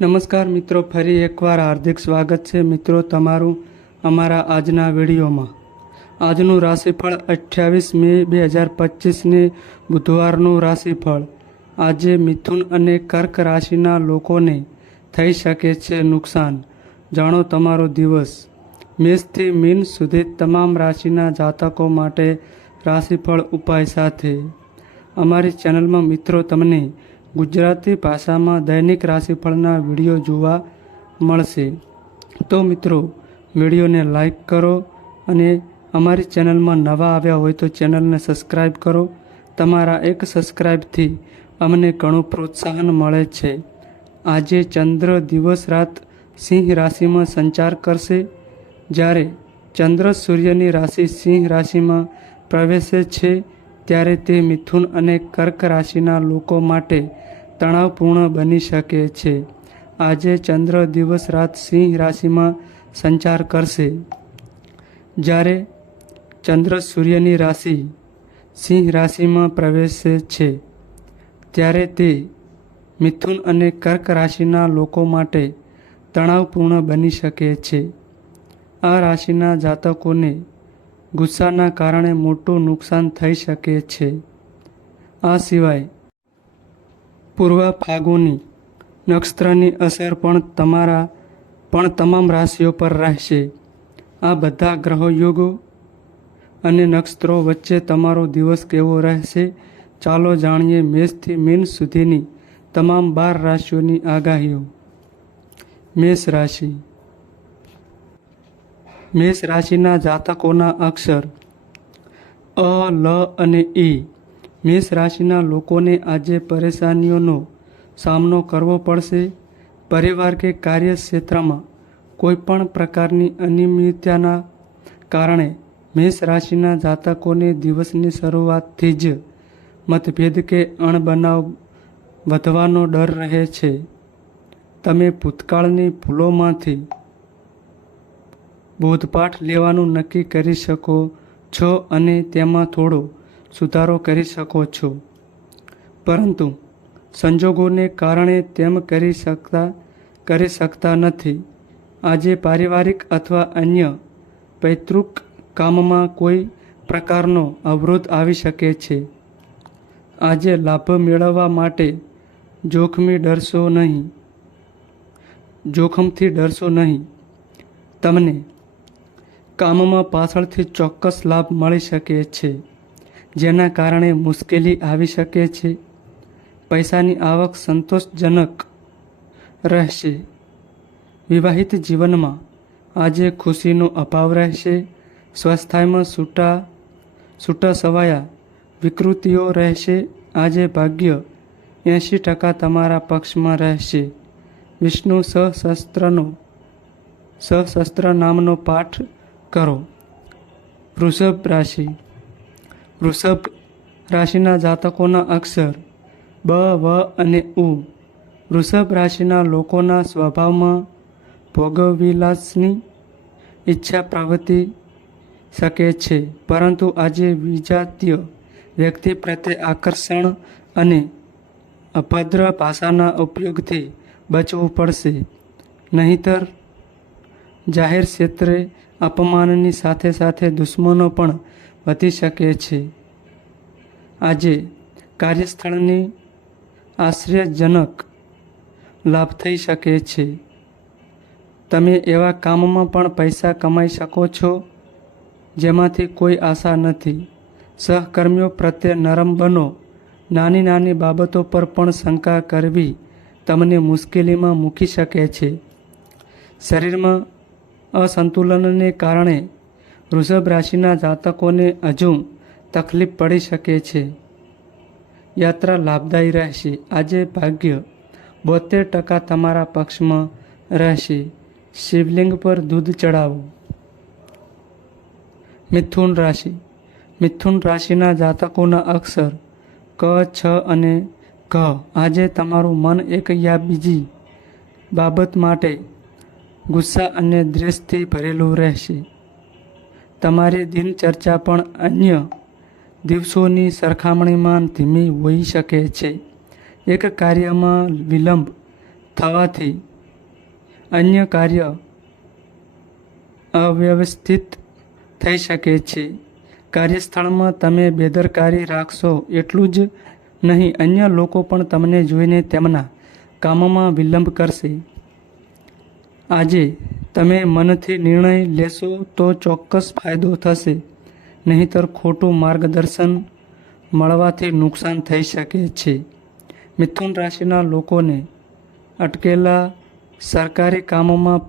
નમસ્કાર મિત્રો, ફરી એકવાર હાર્દિક સ્વાગત છે મિત્રો તમારું અમારા આજના વિડીયોમાં। આજનું રાશિફળ 28 મે 2025ને બુધવારનું રાશિફળ। આજે મિથુન અને કર્ક રાશિના લોકોને થઈ શકે છે નુકસાન। જાણો તમારો દિવસ। મેષથી મીન સુધી તમામ રાશિના જાતકો માટે રાશિફળ ઉપાય સાથે અમારી ચેનલમાં મિત્રો તમને ગુજરાતી ભાષામાં દૈનિક રાશિફળના વિડીયો જોવા મળશે। તો મિત્રો વિડીયોને લાઈક કરો અને અમારી ચેનલમાં નવા આવ્યા હોય તો ચેનલને સબસ્ક્રાઈબ કરો। તમારા એક સબસ્ક્રાઈબથી અમને ઘણું પ્રોત્સાહન મળે છે। આજે ચંદ્ર દિવસ રાત સિંહ રાશિમાં સંચાર કરશે, જ્યારે ચંદ્ર સૂર્યની રાશિ સિંહ રાશિમાં પ્રવેશે છે ત્યારે તે મિથુન અને કર્ક રાશિના લોકો માટે તણાવપૂર્ણ બની શકે છે। આજે ચંદ્ર દિવસ રાત સિંહ રાશિમાં સંચાર કરશે, જ્યારે ચંદ્ર સૂર્યની રાશિ સિંહ રાશિમાં પ્રવેશે છે ત્યારે તે મિથુન અને કર્ક રાશિના લોકો માટે તણાવપૂર્ણ બની શકે છે। આ રાશિના જાતકોને ગુસ્સાના કારણે મોટું નુકસાન થઈ શકે છે। આ સિવાય પૂર્વ ફાગુની નક્ષત્રની અસર પણ તમામ રાશિઓ પર રહેશે। આ બધા ગ્રહો યોગો અને નક્ષત્રો વચ્ચે તમારો દિવસ કેવો રહેશે, ચાલો જાણીએ મેષથી મીન સુધીની તમામ 12 રાશિઓની આગાહીઓ। મેષ રાશિ। મેષ રાશિના જાતકોના અક્ષર અ, લ અને ઈ। મેષ રાશિના લોકોને આજે પરેશાનીઓનો સામનો કરવો પડશે। પરિવાર કે કાર્યક્ષેત્રમાં કોઈ પણ પ્રકારની અનિયમિતતાના કારણે મેષ રાશિના જાતકોને દિવસની શરૂઆતથી જ મતભેદ કે અણબનાવ વધવાનો ડર રહે છે। તમે ભૂતકાળની ભૂલોમાંથી બોધપાઠ લેવાનું નક્કી કરી શકો છો અને તેમાં થોડો સુધારો કરી શકો છો, પરંતુ સંજોગોને કારણે તેમ કરી શકતા નથી। આજે પારિવારિક અથવા અન્ય પૈતૃક કામમાં કોઈ પ્રકારનો અવરોધ આવી શકે છે। આજે લાભ મેળવવા માટે જોખમથી ડરશો નહીં। તમને કામમાં પાછળથી ચોક્કસ લાભ મળી શકે છે, જેના કારણે મુશ્કેલી આવી શકે છે। પૈસાની આવક સંતોષજનક રહેશે। વિવાહિત જીવનમાં આજે ખુશીનો અભાવ રહેશે। સ્વાસ્થ્યમાં છૂટાછવાયા વિકૃતિઓ રહેશે। આજે ભાગ્ય 80% તમારા પક્ષમાં રહેશે। વિષ્ણુ સહસ્ત્ર નામનો પાઠ કરો। વૃષભ રાશિ। વૃષભ રાશિના જાતકોના અક્ષર બ, વ અને ઉ। વૃષભ રાશિના લોકોના સ્વભાવમાં ભોગવિલાસની ઈચ્છા પ્રવર્તી શકે છે, પરંતુ આજે વિજાતીય વ્યક્તિ પ્રત્યે આકર્ષણ અને અભદ્ર ભાષાના ઉપયોગથી બચવું પડશે, નહીંતર જાહેર ક્ષેત્રે અપમાનની સાથે સાથે દુશ્મનો પણ વધી શકે છે। આજે કાર્યસ્થળની આશ્ચર્યજનક લાભ થઈ શકે છે। તમે એવા કામમાં પણ પૈસા કમાઈ શકો છો જેમાંથી કોઈ આશા નથી। સહકર્મીઓ પ્રત્યે નરમ બનો। નાની નાની બાબતો પર પણ શંકા કરવી તમને મુશ્કેલીમાં મૂકી શકે છે। શરીરમાં અસંતુલનને કારણે વૃષભ રાશિના જાતકોને હજુ તકલીફ પડી શકે છે। યાત્રા લાભદાયી રહેશે। આજે ભાગ્ય 72% તમારા પક્ષમાં રહેશે। શિવલિંગ પર દૂધ ચડાવો। મિથુન રાશિ। મિથુન રાશિના જાતકોના અક્ષર ક, છ અને ઘ। આજે તમારું મન એક યા બીજી બાબત માટે ગુસ્સા અને દ્વેષથી ભરેલું રહેશે। તમારી દિનચર્યા પણ અન્ય દિવસોની સરખામણીમાં ધીમી હોઈ શકે છે। એક કાર્યમાં વિલંબ થવાથી અન્ય કાર્ય અવ્યવસ્થિત થઈ શકે છે. કાર્યસ્થળમાં તમે બેદરકારી રાખશો એટલું જ નહીં, અન્ય લોકો પણ તમને જોઈને તેમના કામમાં વિલંબ કરશે. આજે તમે મનથી નિર્ણય લેશો તો ચોક્કસ ફાયદો થશે, નહીંતર ખોટું માર્ગદર્શન મળવાથી નુકસાન થઈ શકે છે. મિથુન રાશિના લોકોને અટકેલા સરકારી કામોમાં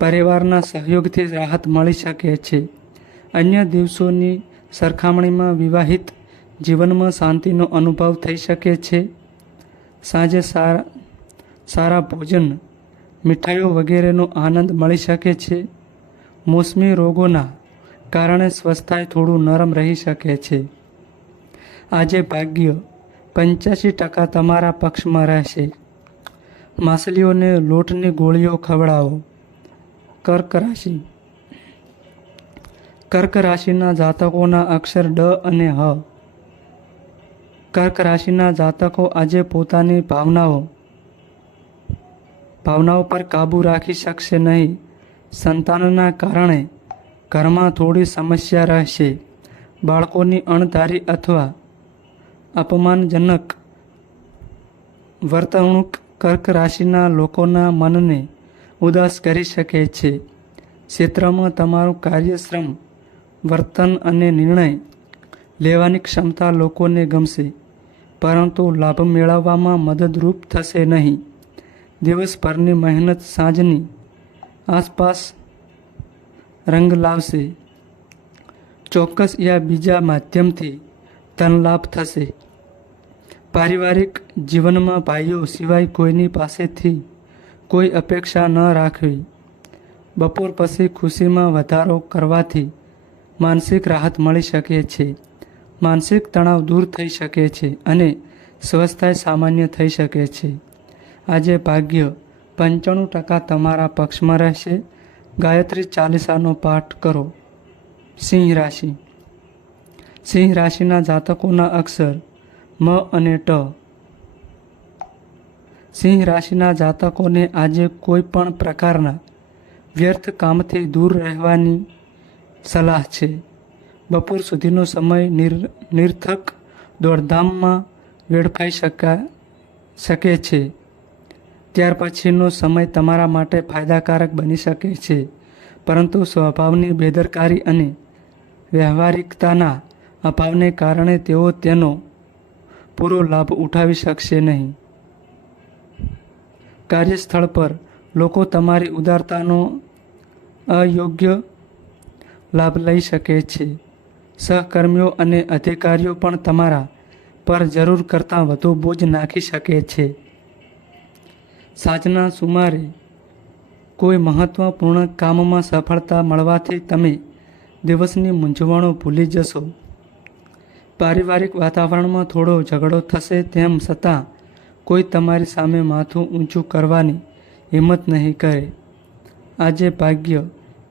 પરિવારના સહયોગથી રાહત મળી શકે છે. અન્ય દિવસોની સરખામણીમાં વિવાહિત જીવનમાં શાંતિનો અનુભવ થઈ શકે છે. સાંજે સારા ભોજન, મીઠાઈઓ વગેરેનો આનંદ મળી શકે છે. મોસમી રોગોના કારણે સ્વાસ્થ્ય થોડું નરમ રહી શકે છે. આજે ભાગ્ય 85% તમારા પક્ષમાં રહેશે. માછલીઓને લોટની ગોળીઓ ખવડાવો. કર્ક રાશિના જાતકોના અક્ષર ડ અને હ. કર્ક રાશિના જાતકો આજે પોતાની ભાવનાઓ પર કાબૂ રાખી શકશે નહીં. સંતાનના કારણે ઘરમાં થોડી સમસ્યા રહેશે. બાળકોની અણધારી અથવા અપમાનજનક વર્તણૂક કર્ક રાશિના લોકોના મનને ઉદાસ કરી શકે છે. ક્ષેત્રમાં તમારું કાર્યક્ષમ વર્તન અને નિર્ણય લેવાની ક્ષમતા લોકોને ગમશે, પરંતુ લાભ મેળવવામાં મદદરૂપ થશે નહીં. દિવસભરની મહેનત સાંજની આસપાસ રંગ લાવશે. ચોક્કસ યા બીજા માધ્યમથી ધનલાભ થશે. પારિવારિક જીવનમાં ભાઈઓ સિવાય કોઈની પાસેથી કોઈ અપેક્ષા ન રાખવી. બપોર પછી ખુશીમાં વધારો કરવાથી માનસિક રાહત મળી શકે છે. માનસિક તણાવ દૂર થઈ શકે છે અને સ્વાસ્થ્ય સામાન્ય થઈ શકે છે. આજે ભાગ્ય 95% તમારા પક્ષમાં રહેશે. ગાયત્રી ચાલીસાનો પાઠ કરો. સિંહ રાશિ. સિંહ રાશિના જાતકોના અક્ષર મ અને ટ. સિંહ રાશિના જાતકોને આજે કોઈ પણ પ્રકારના વ્યર્થ કામથી દૂર રહેવાની સલાહ છે. બપોર સુધીનો સમય નિરર્થક દોડધામમાં વેડફાઈ શકે છે. ત્યાર પછીનો સમય તમારા માટે ફાયદાકારક બની શકે છે, પરંતુ સ્વભાવની બેદરકારી અને વ્યવહારિકતાના અભાવને કારણે તેઓ તેનો પૂરો લાભ ઉઠાવી શકશે નહીં. કાર્યસ્થળ પર લોકો તમારી ઉદારતાનો અયોગ્ય લાભ લઈ શકે છે. સહકર્મીઓ અને અધિકારીઓ પણ તમારા પર જરૂર કરતાં વધુ બોજ નાખી શકે છે. સાંજના સુમારે કોઈ મહત્વપૂર્ણ કામમાં સફળતા મળવાથી તમે દિવસની મૂંઝવણો ભૂલી જશો. પારિવારિક વાતાવરણમાં થોડો ઝઘડો થશે, તેમ છતાં કોઈ તમારી સામે માથું ઊંચું કરવાની હિંમત નહીં કરે. આજે ભાગ્ય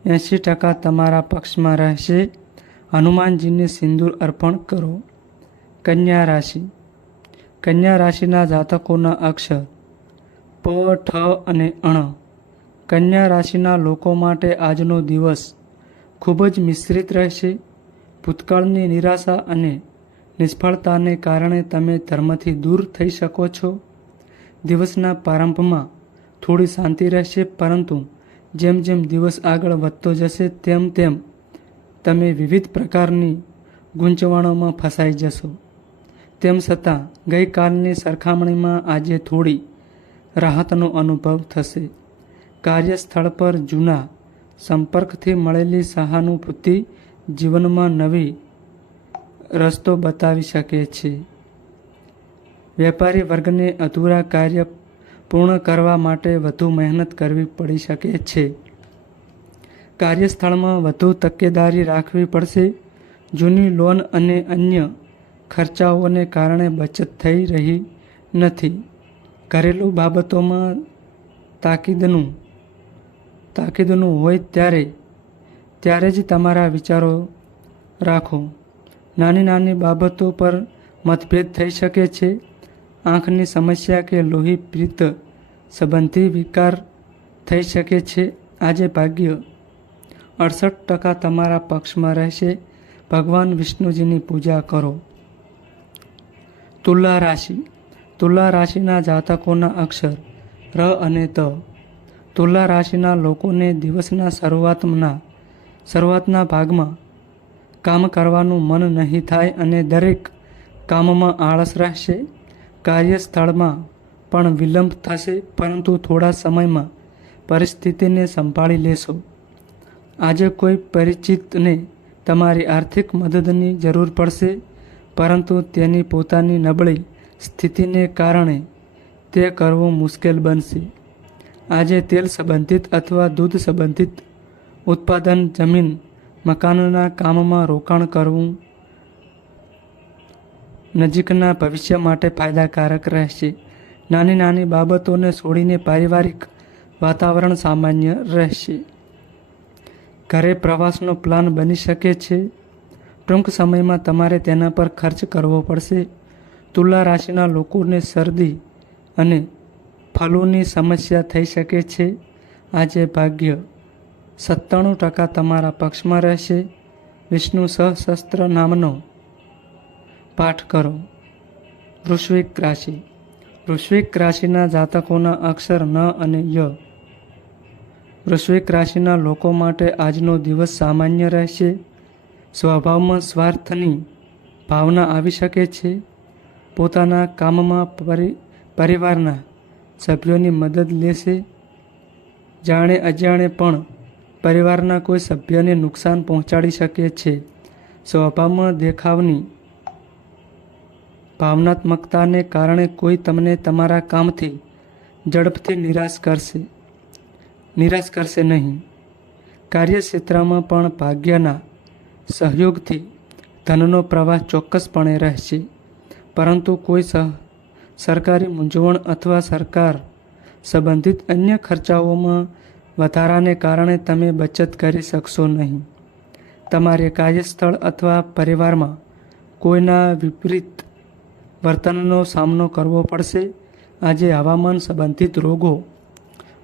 80% તમારા પક્ષમાં રહેશે. હનુમાનજીને સિંદૂર અર્પણ કરો. કન્યા રાશિ. કન્યા રાશિના જાતકોના અક્ષર પ, ઠ અને અણ. કન્યા રાશિના લોકો માટે આજનો દિવસ ખૂબ જ મિશ્રિત રહેશે. ભૂતકાળની નિરાશા અને નિષ્ફળતાને કારણે તમે ધર્મથી દૂર થઈ શકો છો. દિવસના પ્રારંભમાં થોડી શાંતિ રહેશે, પરંતુ જેમ જેમ દિવસ આગળ વધતો જશે તેમ તેમ તમે વિવિધ પ્રકારની ગૂંચવણોમાં ફસાઈ જશો. તેમ છતાં ગઈકાલની સરખામણીમાં આજે થોડી રાહતનો અનુભવ થશે. કાર્યસ્થળ પર જૂના સંપર્કથી મળેલી સહાનુભૂતિ જીવનમાં નવી રસ્તો બતાવી શકે છે. વેપારી વર્ગને અધૂરા કાર્ય પૂર્ણ કરવા માટે વધુ મહેનત કરવી પડી શકે છે. કાર્યસ્થળમાં વધુ તકેદારી રાખવી પડશે. જૂની લોન અને અન્ય ખર્ચાઓને કારણે બચત થઈ રહી નથી. ઘરેલું બાબતોમાં તાકીદનું હોય ત્યારે જ તમારા વિચારો રાખો. નાની નાની બાબતો પર મતભેદ થઈ શકે છે. આંખની સમસ્યા કે લોહી પિત્ત સંબંધી વિકાર થઈ શકે છે. આજે ભાગ્ય 68% તમારા પક્ષમાં રહેશે. ભગવાન વિષ્ણુજીની પૂજા કરો. તુલા રાશિ. તુલા રાશિના જાતકોના અક્ષર ર અને ત. તુલા રાશિના લોકોને દિવસના શરૂઆતના ભાગમાં કામ કરવાનું મન નહીં થાય અને દરેક કામમાં આળસ રહેશે. કાર્યસ્થળમાં પણ વિલંબ થશે, પરંતુ થોડા સમયમાં પરિસ્થિતિને સંભાળી લેશો. આજે કોઈ પરિચિતને તમારી આર્થિક મદદની જરૂર પડશે, પરંતુ તેની પોતાની નબળી સ્થિતિને કારણે તે કરવું મુશ્કેલ બનશે. આજે તેલ સંબંધિત અથવા દૂધ સંબંધિત ઉત્પાદન, જમીન, મકાનના કામમાં રોકાણ કરવું નજીકના ભવિષ્ય માટે ફાયદાકારક રહેશે. નાની નાની બાબતોને છોડીને પારિવારિક વાતાવરણ સામાન્ય રહેશે. ઘરે પ્રવાસનો પ્લાન બની શકે છે. ટૂંક સમયમાં તમારે તેના પર ખર્ચ કરવો પડશે. તુલા રાશિના લોકોને શરદી અને ફલૂની સમસ્યા થઈ શકે છે. આજે ભાગ્ય 97% તમારા પક્ષમાં રહેશે. વિષ્ણુ સહસ્ત્ર નામનો પાઠ કરો. વૃશ્ચિક રાશિ. વૃશ્ચિક રાશિના જાતકોના અક્ષર ન અને ય. વૃશ્ચિક રાશિના લોકો માટે આજનો દિવસ સામાન્ય રહેશે. સ્વભાવમાં સ્વાર્થની ભાવના આવી શકે છે. પોતાના કામમાં પરિવારના સભ્યોની મદદ લેશે. જાણે અજાણે પણ પરિવારના કોઈ સભ્યને નુકસાન પહોંચાડી શકે છે. સ્વભાવમાં દેખાવની ભાવનાત્મકતાને કારણે કોઈ તમને તમારા કામથી ઝડપથી નિરાશ કરશે નહીં. કાર્યક્ષેત્રમાં પણ ભાગ્યના સહયોગથી ધનનો પ્રવાહ ચોક્કસપણે રહેશે, પરંતુ કોઈ સરકારી મૂંઝવણ અથવા સરકાર સંબંધિત અન્ય ખર્ચાઓમાં વધારાને કારણે તમે બચત કરી શકશો નહીં. તમારે કાર્યસ્થળ અથવા પરિવારમાં કોઈના વિપરીત વર્તનનો સામનો કરવો પડશે. આજે હવામાન સંબંધિત રોગો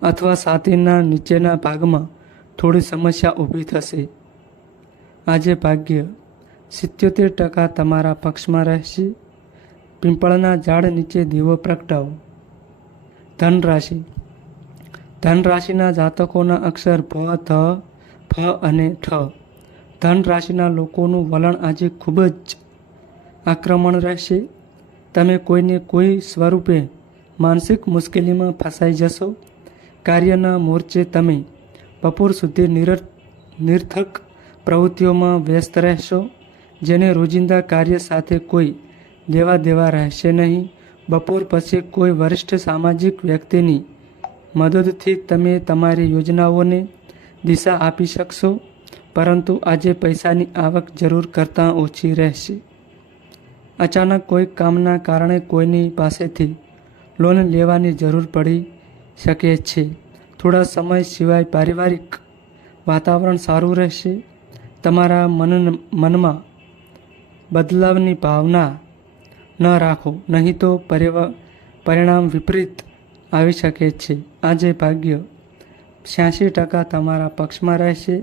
અથવા છાતીના નીચેના ભાગમાં થોડી સમસ્યા ઊભી થશે. આજે ભાગ્ય 77% તમારા પક્ષમાં રહેશે. પીપળના ઝાડ નીચે દીવો પ્રગટાવો. ધન રાશિ. ધન રાશિના જાતકોના અક્ષર ભ, ધ, ફ અને ઠ. ધન રાશિના લોકોનું વલણ આજે ખૂબ જ આક્રમણ રહેશે. તમે કોઈને કોઈ સ્વરૂપે માનસિક મુશ્કેલીમાં ફસાઈ જશો. કાર્યના મોરચે તમે બપોર સુધી નિરર્થક પ્રવૃત્તિઓમાં વ્યસ્ત રહેશો, જેને રોજિંદા કાર્ય સાથે કોઈ લેવા દેવા રહેશે નહીં. બપોર પછી કોઈ વરિષ્ઠ સામાજિક વ્યક્તિની મદદથી તમે તમારી યોજનાઓને દિશા આપી શકશો, પરંતુ આજે પૈસાની આવક જરૂર કરતાં ઓછી રહેશે. અચાનક કોઈ કામના કારણે કોઈની પાસેથી લોન લેવાની જરૂર પડી શકે છે. થોડા સમય સિવાય પારિવારિક વાતાવરણ સારું રહેશે. તમારા મનમાં બદલાવની ભાવના ન રાખો, નહીં તો પરિણામ વિપરીત આવી શકે છે. આજે ભાગ્ય 86% તમારા પક્ષમાં રહેશે.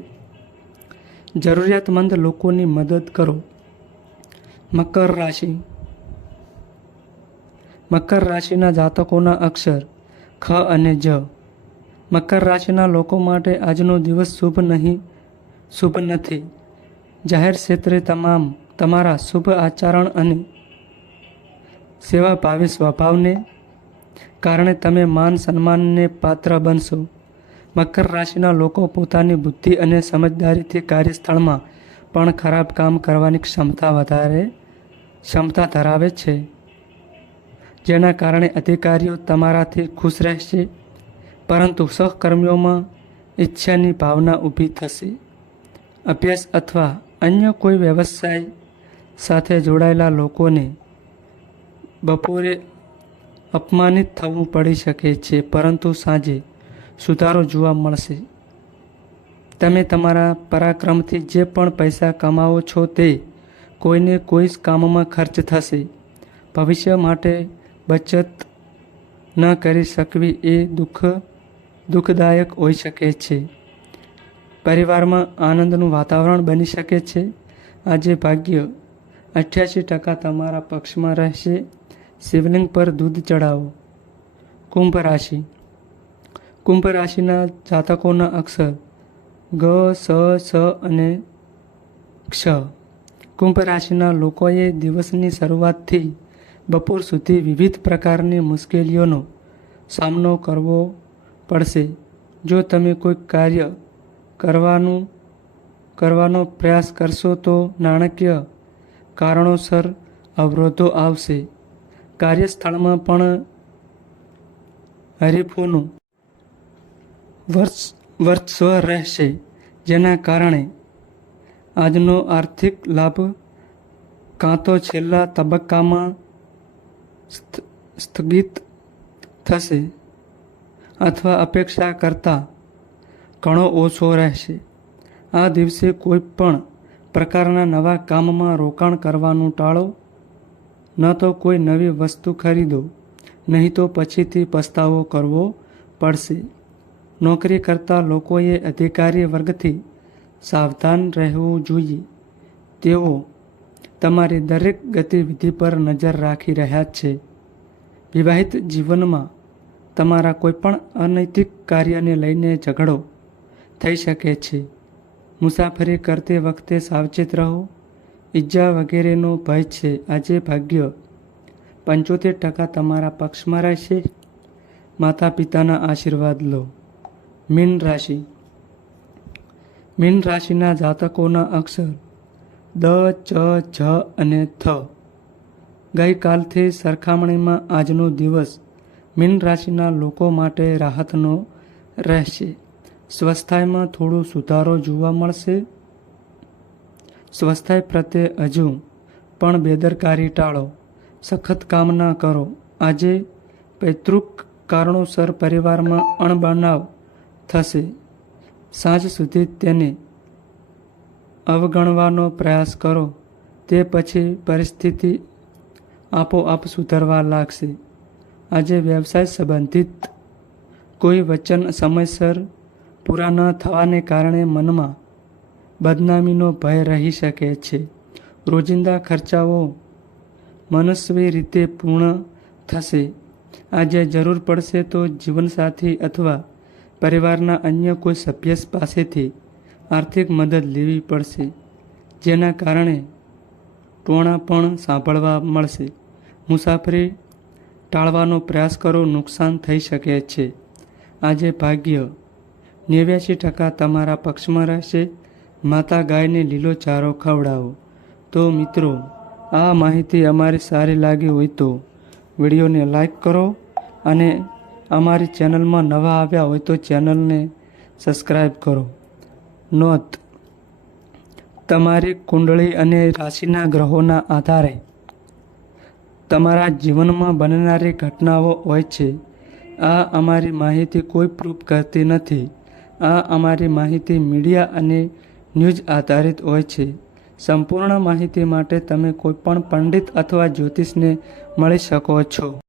જરૂરિયાતમંદ લોકોની મદદ કરો. મકર રાશિ. મકર રાશિના જાતકોના અક્ષર ખ અને જ. મકર રાશિના લોકો માટે આજનો દિવસ શુભ નથી. જાહેર ક્ષેત્રે તમારા શુભ આચરણ અને સેવાભાવી સ્વભાવને કારણે તમે માન સન્માનને પાત્ર બનશો. મકર રાશિના લોકો પોતાની બુદ્ધિ અને સમજદારીથી કાર્યસ્થળમાં પણ ખરાબ કામ કરવાની ક્ષમતા ધરાવે છે, જેના કારણે અધિકારીઓ તમારાથી ખુશ રહેશે, પરંતુ સહકર્મીઓમાં ઈર્ષ્યાની ભાવના ઊભી થશે. અભ્યાસ અથવા અન્ય કોઈ વ્યવસાય સાથે જોડાયેલા લોકોને બપોરે અપમાનિત થવું પડી શકે છે, પરંતુ સાંજે સુધારો જોવા મળશે. તમે તમારા પરાક્રમથી જે પણ પૈસા કમાવો છો તે કોઈને કોઈ કામમાં ખર્ચ થશે. ભવિષ્ય માટે બચત ન કરી શકવી એ દુઃખદાયક હોઈ શકે છે. પરિવારમાં આનંદનું વાતાવરણ બની શકે છે. આજે ભાગ્ય 88% તમારા પક્ષમાં રહેશે. શિવલિંગ પર દૂધ ચડાવો. કુંભ રાશિ. કુંભ રાશિના જાતકોના અક્ષર ગ, સ, સ અને ક્ષ. કુંભ રાશિના લોકોએ દિવસની શરૂઆતથી બપોર સુધી વિવિધ પ્રકારની મુશ્કેલીઓનો સામનો કરવો પડશે. જો તમે કોઈ કાર્ય કરવાનો પ્રયાસ કરશો તો નાણાકીય કારણોસર અવરોધો આવશે. કાર્યસ્થળમાં પણ હરીફોનું વર્ચસ્વ રહેશે, જેના કારણે આજનો આર્થિક લાભ કાં તો છેલ્લા તબક્કામાં સ્થગિત થશે અથવા અપેક્ષા કરતાં ઘણો ઓછો રહેશે. આ દિવસે કોઈ પણ પ્રકારના નવા કામમાં રોકાણ કરવાનું ટાળો. ન તો કોઈ નવી વસ્તુ ખરીદો, નહીં તો પછીથી પસ્તાવો કરવો પડશે. નોકરી કરતા લોકોએ અધિકારી વર્ગથી સાવધાન રહેવું જોઈએ. તેઓ તમારી દરેક ગતિવિધિ પર નજર રાખી રહ્યા છે. વિવાહિત જીવનમાં તમારા કોઈપણ અનૈતિક કાર્યને લઈને ઝઘડો થઈ શકે છે. મુસાફરી કરતી વખતે સાવચેત રહો. ઈજા વગેરેનો ભય છે. આજે ભાગ્ય 75% તમારા પક્ષમાં રહેશે. માતા પિતાના આશીર્વાદ લો. મીન રાશિ. મીન રાશિના જાતકોના અક્ષર દ, ચ, ઝ અને થ. ગઈકાલથી સરખામણીમાં આજનો દિવસ મીન રાશિના લોકો માટે રાહતનો રહેશે. સ્વાસ્થ્યમાં થોડો સુધારો જોવા મળશે. સ્વાસ્થ્ય પ્રત્યે હજુ પણ બેદરકારી ટાળો. સખત કામ ના કરો. આજે પૈતૃક કારણોસર પરિવારમાં અણબનાવ થશે. સાંજ સુધી તેને અવગણવાનો પ્રયાસ કરો. તે પછી પરિસ્થિતિ આપોઆપ સુધરવા લાગશે. આજે વ્યવસાય સંબંધિત કોઈ વચન સમયસર પૂરા ન થવાને કારણે મનમાં બદનામીનો ભય રહી શકે છે. રોજિંદા ખર્ચાઓ મનસ્વી રીતે પૂર્ણ થશે. આજે જરૂર પડશે તો જીવનસાથી અથવા પરિવારના અન્ય કોઈ સભ્ય પાસેથી આર્થિક મદદ લેવી પડશે, જેના કારણે ટોણા પણ સાંભળવા મળશે. મુસાફરી ટાળવાનો પ્રયાસ કરો. નુકસાન થઈ શકે છે. આજે ભાગ્ય 89% તમારા પક્ષમાં રહેશે. માતા ગાયને લીલો ચારો ખવડાવો. તો મિત્રો, આ માહિતી અમારી સારી લાગી હોય તો વિડીયોને લાઈક કરો અને અમારી ચેનલમાં નવા આવ્યા હોય તો ચેનલને સબસ્ક્રાઈબ કરો. નોંધ: તમારી કુંડળી અને રાશિના ગ્રહોના આધારે તમારા જીવનમાં બનનારી ઘટનાઓ હોય છે. આ અમારી માહિતી કોઈ પ્રૂફ કરતી નથી. આ અમારી માહિતી મીડિયા અને ન્યૂઝ આધારિત હોય છે. સંપૂર્ણ માહિતી માટે તમે કોઈપણ પંડિત અથવા જ્યોતિષને મળી શકો છો.